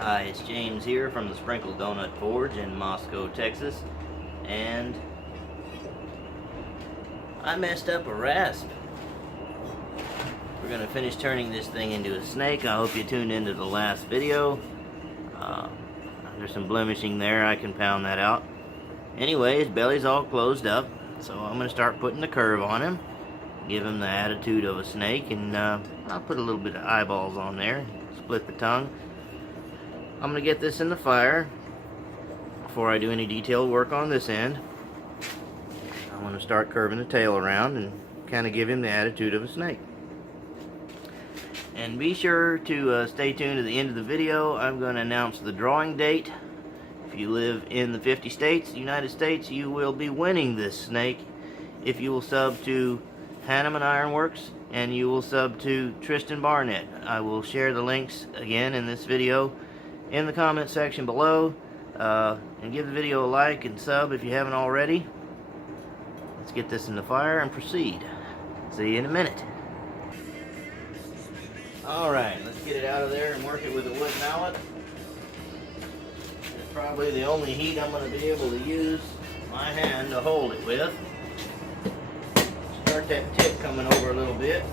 Hi, it's James here from the Sprinkle Donut Forge in Moscow, Texas, and I messed up a rasp. We're going to finish turning this thing into a snake. I hope you tuned into the last video. There's some blemishing there, I can pound that out. Anyway, his belly's all closed up, so I'm going to start putting the curve on him, give him the attitude of a snake, and I'll put a little bit of eyeballs on there, split the tongue. I'm going to get this in the fire before I do any detailed work on this end. I'm going to start curving the tail around and kind of give him the attitude of a snake. And be sure to stay tuned to the end of the video. I'm going to announce the drawing date. If you live in the 50 states, United States, you will be winning this snake if you will sub to Hanneman Ironworks and you will sub to Tristan Barnett. I will share the links again in this video in the comment section below, and give the video a like and sub if you haven't already. Let's get this in the fire and proceed. See you in a minute. Alright, let's get it out of there and work it with a wood mallet. It's probably the only heat I'm going to be able to use my hand to hold it with. Start that tip coming over a little bit.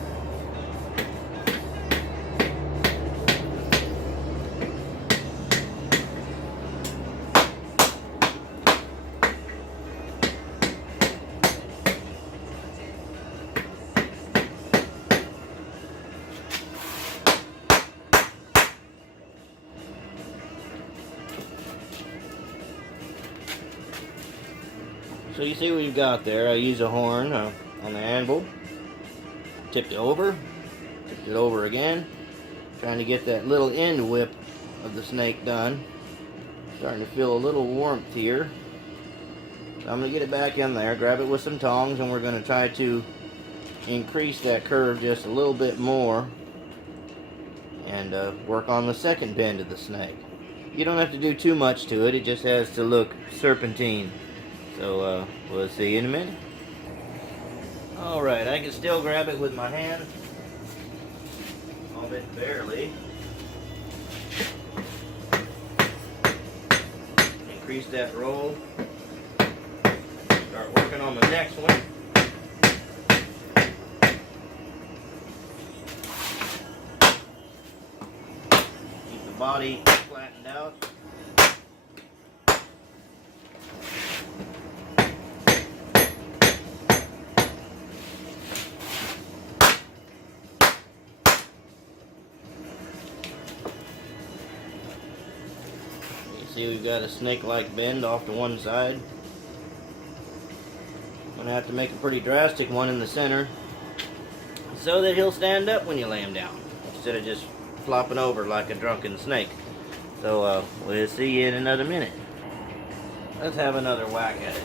So you see what you've got there. I use a horn on the anvil, tipped it over again, trying to get that little end whip of the snake done. Starting to feel a little warmth here. So I'm going to get it back in there, grab it with some tongs, and we're going to try to increase that curve just a little bit more and work on the second bend of the snake. You don't have to do too much to it, it just has to look serpentine. So we'll see you in a minute. Alright, I can still grab it with my hand, albeit barely. Increase that roll. Start working on the next one. Keep the body flattened out. See, we've got a snake-like bend off to one side. I'm going to have to make a pretty drastic one in the center so that he'll stand up when you lay him down instead of just flopping over like a drunken snake. So we'll see you in another minute. Let's have another whack at it.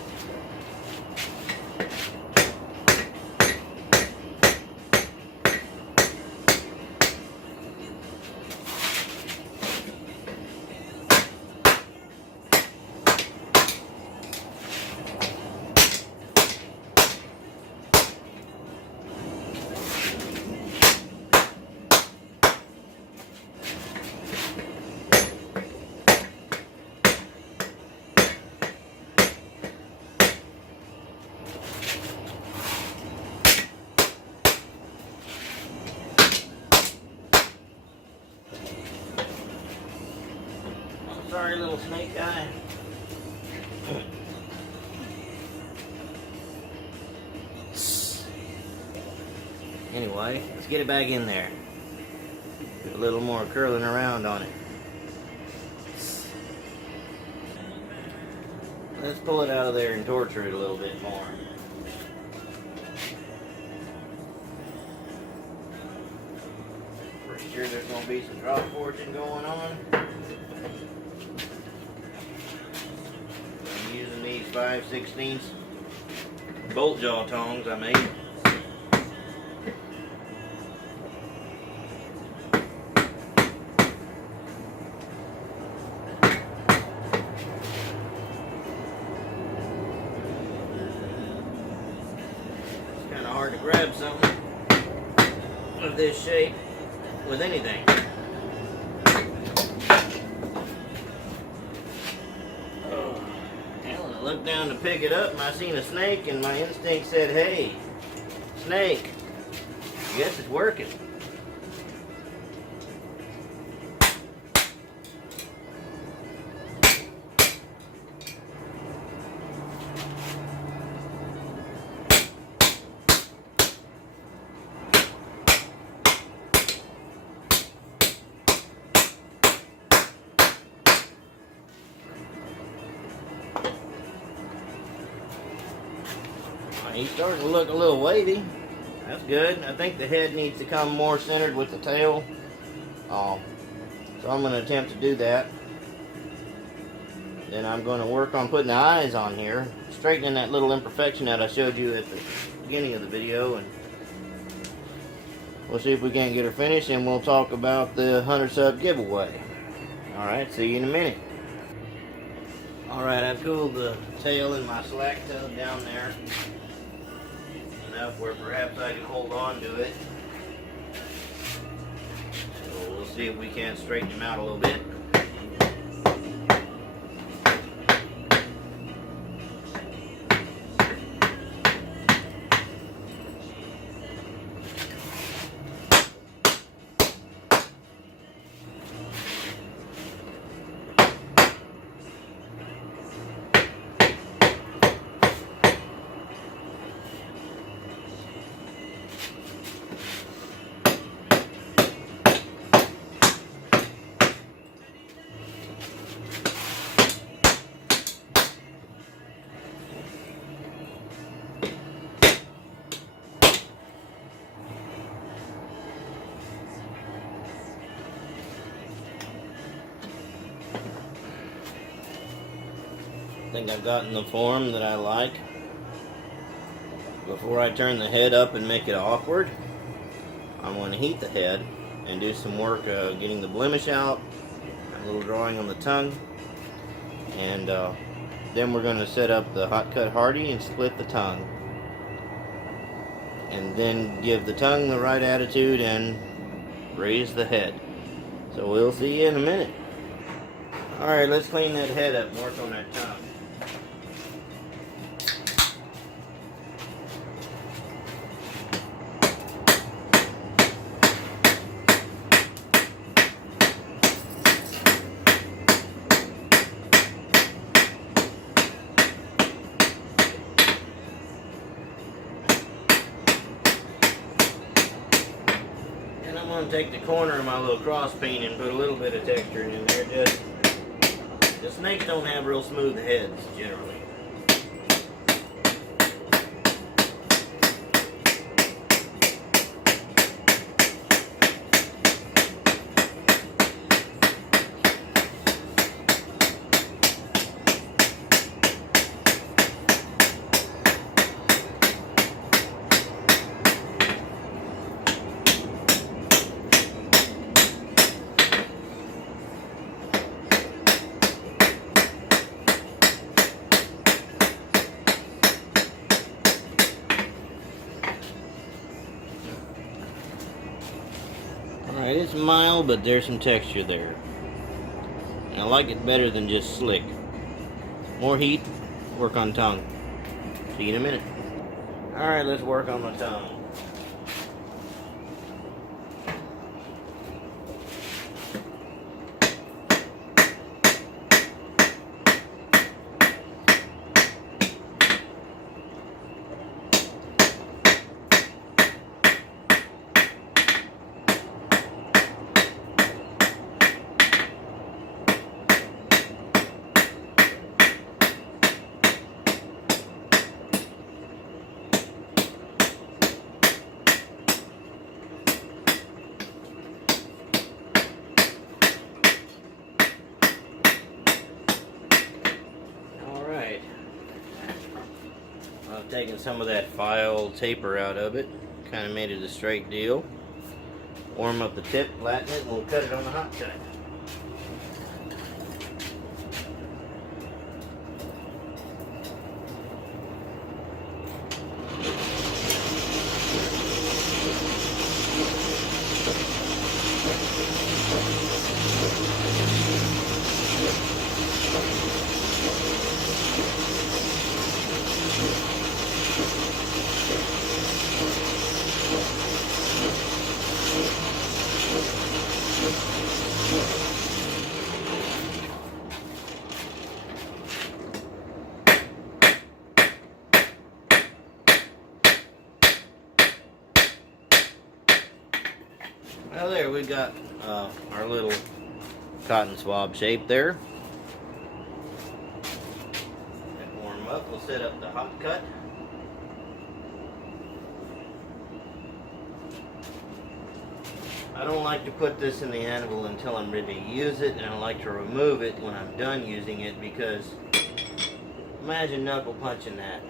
Sorry, little snake guy. Anyway, let's get it back in there. Do a little more curling around on it. Let's pull it out of there and torture it a little bit more. Pretty sure there's going to be some drop forging going on. I'm using these 5/16 bolt jaw tongs I made. Hard to grab something of this shape with anything. looked down to pick it up and I seen a snake and my instinct said, hey, snake, I guess it's working. He's starting to look a little wavy. That's good. I think the head needs to come more centered with the tail. So I'm going to attempt to do that. Then I'm going to work on putting the eyes on here, straightening that little imperfection that I showed you at the beginning of the video, and we'll see if we can't get her finished, and we'll talk about the 100 sub giveaway. Alright, see you in a minute. Alright, I've cooled the tail in my slack tub down there enough where perhaps I can hold on to it. So we'll see if we can't straighten him out a little bit. I think I've gotten the form that I like. Before I turn the head up and make it awkward, I'm going to heat the head and do some work getting the blemish out, a little drawing on the tongue, and then we're going to set up the hot cut hardy and split the tongue, and then give the tongue the right attitude and raise the head. So we'll see you in a minute. Alright, let's clean that head up and work on that tongue. I'm going to take the corner of my little cross peen and put a little bit of texture in there. The snakes don't have real smooth heads generally. Alright, it's mild, but there's some texture there. And I like it better than just slick. More heat, work on tongue. See you in a minute. Alright, let's work on my tongue. I've taken some of that file taper out of it, kind of made it a straight deal. Warm up the tip, flatten it, and we'll cut it on the hot cut. got our little cotton swab shape there. Let it warm up. We'll set up the hot cut. I don't like to put this in the anvil until I'm ready to use it, and I like to remove it when I'm done using it, because imagine knuckle punching that.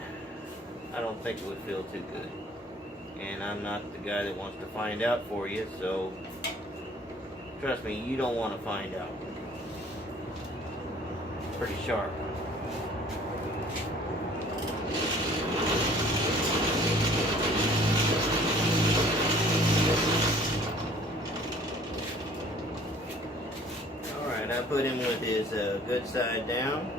I don't think it would feel too good. And I'm not the guy that wants to find out for you, so trust me, you don't want to find out. It's pretty sharp. Alright, I put him with his good side down.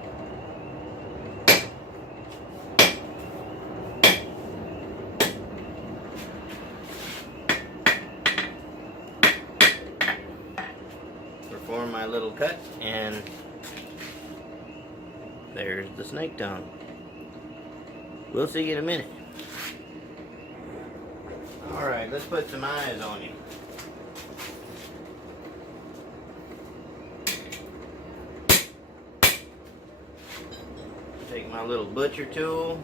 Perform my little cut, and there's the snake tongue. We'll see you in a minute. Alright, let's put some eyes on him. Take my little butcher tool.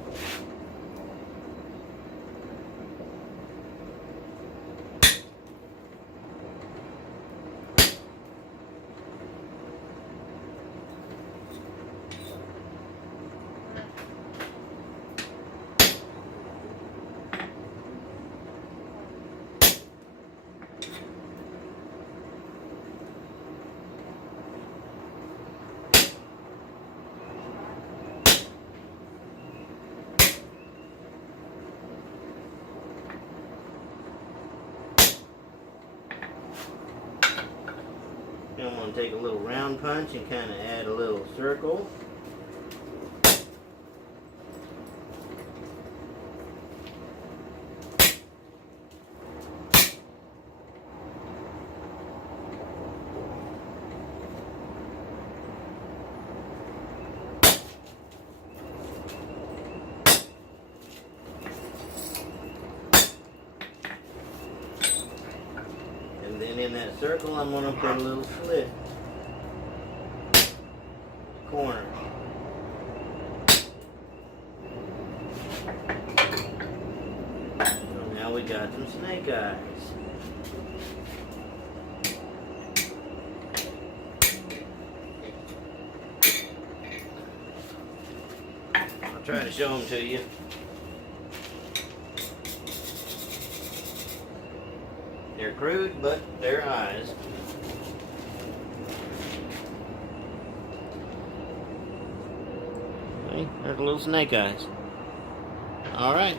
I'm going to take a little round punch and kind of add a little circle. And then in that circle, I'm going to put a little slit. Corner. So now we got some snake eyes. I'll try to show them to you. They're crude, but they're eyes. See, there's a little snake eyes. Alright.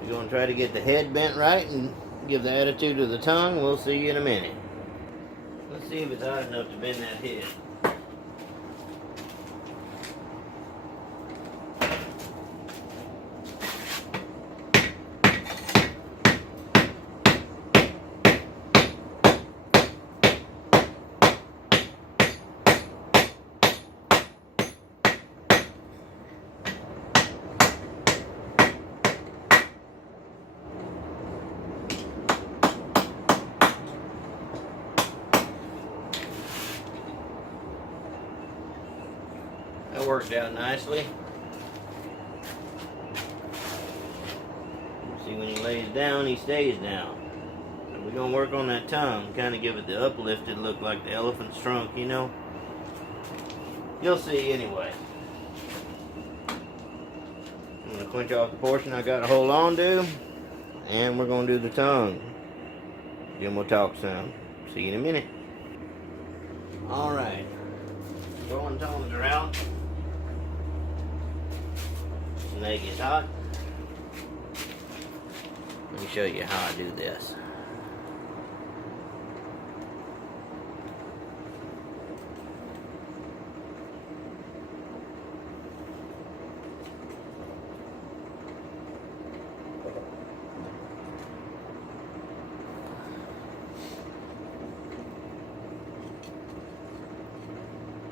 We're going to try to get the head bent right and give the attitude of the tongue. We'll see you in a minute. Let's see if it's hot enough to bend that head. That worked out nicely. See, when he lays down, he stays down. So we're going to work on that tongue, kind of give it the uplifted look like the elephant's trunk, you know. You'll see anyway. I'm going to clinch off the portion I got to hold on to, and we're going to do the tongue. Then we'll talk some. See you in a minute. Alright. Growing tones are out. Snake is hot. Let me show you how I do this.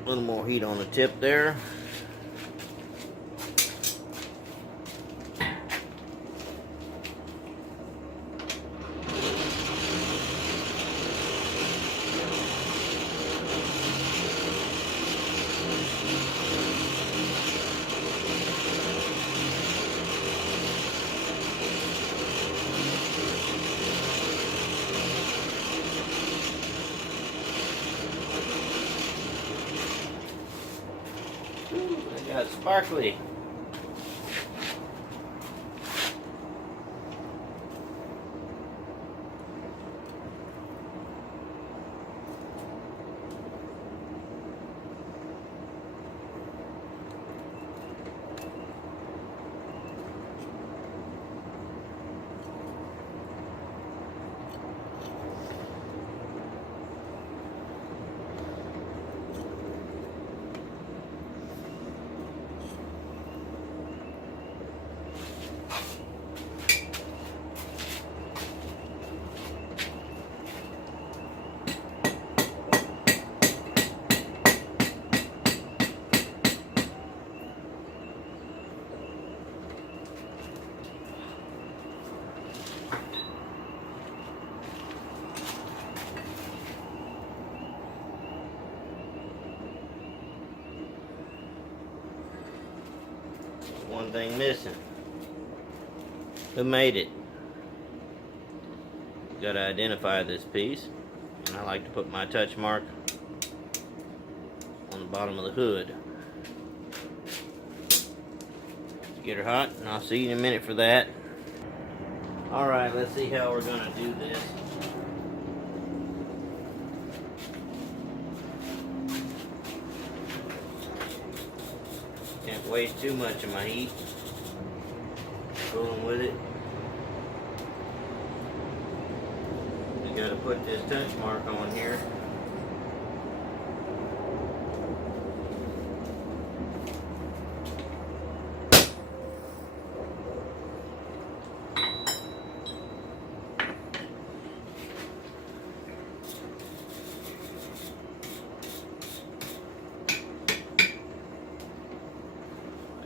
A little more heat on the tip there. Got sparkly. One thing missing. Who made it? Got to identify this piece. And I like to put my touch mark on the bottom of the hood. Get her hot, and I'll see you in a minute for that. Alright, let's see how we're going to do this. Can't waste too much of my heat. Rolling with it. You gotta put this touch mark on here.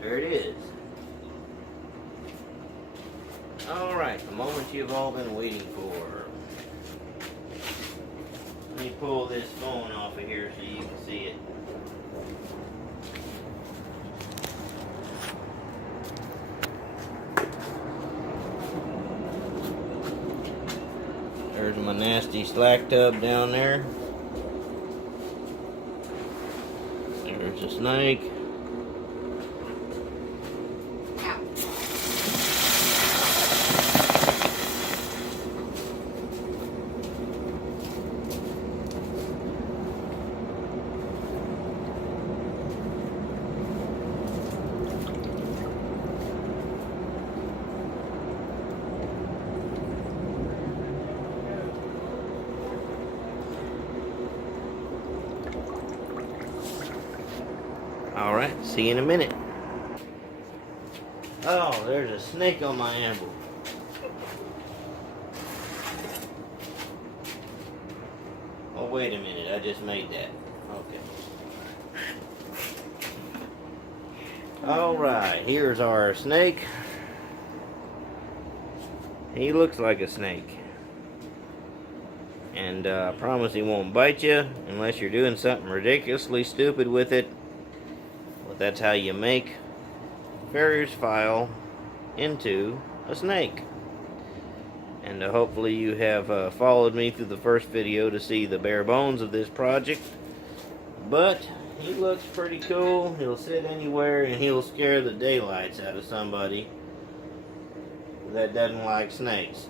There it is. Alright, the moment you've all been waiting for. Let me pull this phone off of here so you can see it. There's my nasty slack tub down there. There's a snake. Alright, see you in a minute. Oh, there's a snake on my anvil. Oh, wait a minute, I just made that. Okay. Alright, here's our snake. He looks like a snake. And I promise he won't bite you unless you're doing something ridiculously stupid with it. But that's how you make farriers file into a snake. And hopefully you have followed me through the first video to see the bare bones of this project. But he looks pretty cool. He'll sit anywhere and he'll scare the daylights out of somebody that doesn't like snakes.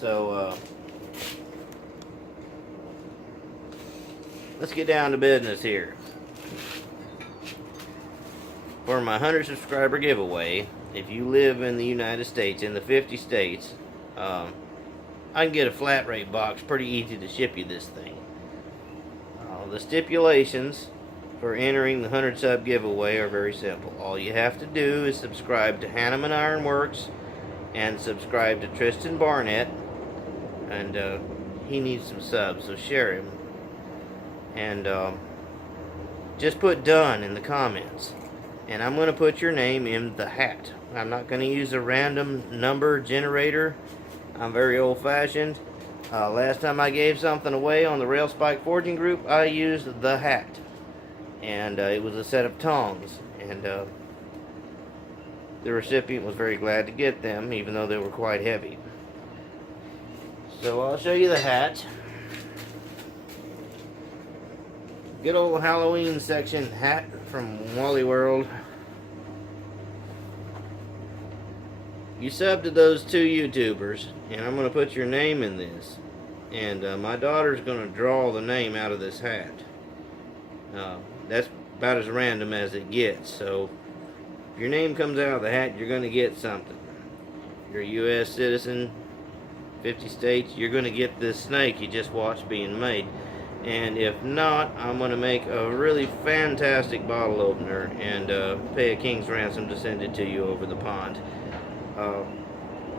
So let's get down to business here. For my 100 subscriber giveaway, if you live in the United States, in the 50 states, I can get a flat rate box pretty easy to ship you this thing. The stipulations for entering the 100 sub giveaway are very simple. All you have to do is subscribe to Hanneman Ironworks and subscribe to Tristan Barnett, and he needs some subs, so share him. And just put done in the comments. And I'm going to put your name in the hat. I'm not going to use a random number generator. I'm very old-fashioned. Last time I gave something away on the Rail Spike Forging group, I used the hat. And it was a set of tongs. And the recipient was very glad to get them, even though they were quite heavy. So I'll show you the hat. Good old Halloween section hat from Wally World. you sub to those 2 YouTubers, and I'm going to put your name in this. And my daughter's going to draw the name out of this hat. That's about as random as it gets. So if your name comes out of the hat, you're going to get something. If you're a U.S. citizen, 50 states, you're going to get this snake you just watched being made. And if not, I'm going to make a really fantastic bottle opener and pay a king's ransom to send it to you over the pond.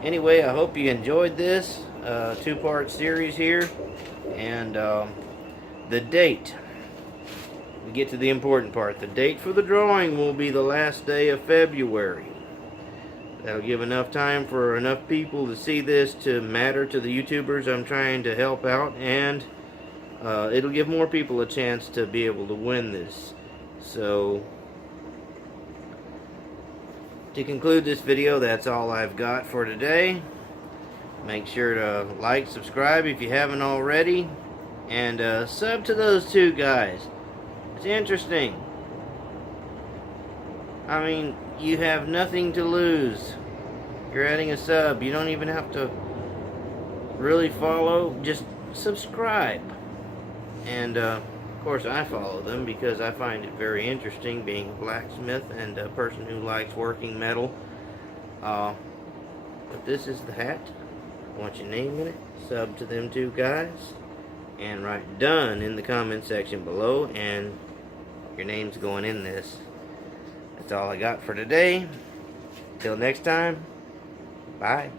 Anyway, I hope you enjoyed this 2-part series here. And the date. We get to the important part. The date for the drawing will be the last day of February. That'll give enough time for enough people to see this to matter to the YouTubers I'm trying to help out, and it'll give more people a chance to be able to win this. So, to conclude this video, that's all I've got for today. Make sure to like, subscribe if you haven't already, and sub to those 2 guys. It's interesting. I mean, you have nothing to lose. You're adding a sub. You don't even have to really follow. Just subscribe. And, of course, I follow them because I find it very interesting being a blacksmith and a person who likes working metal. But this is the hat. I want your name in it. Sub to them 2 guys. And write done in the comment section below, and your name's going in this. That's all I got for today. Till next time, bye.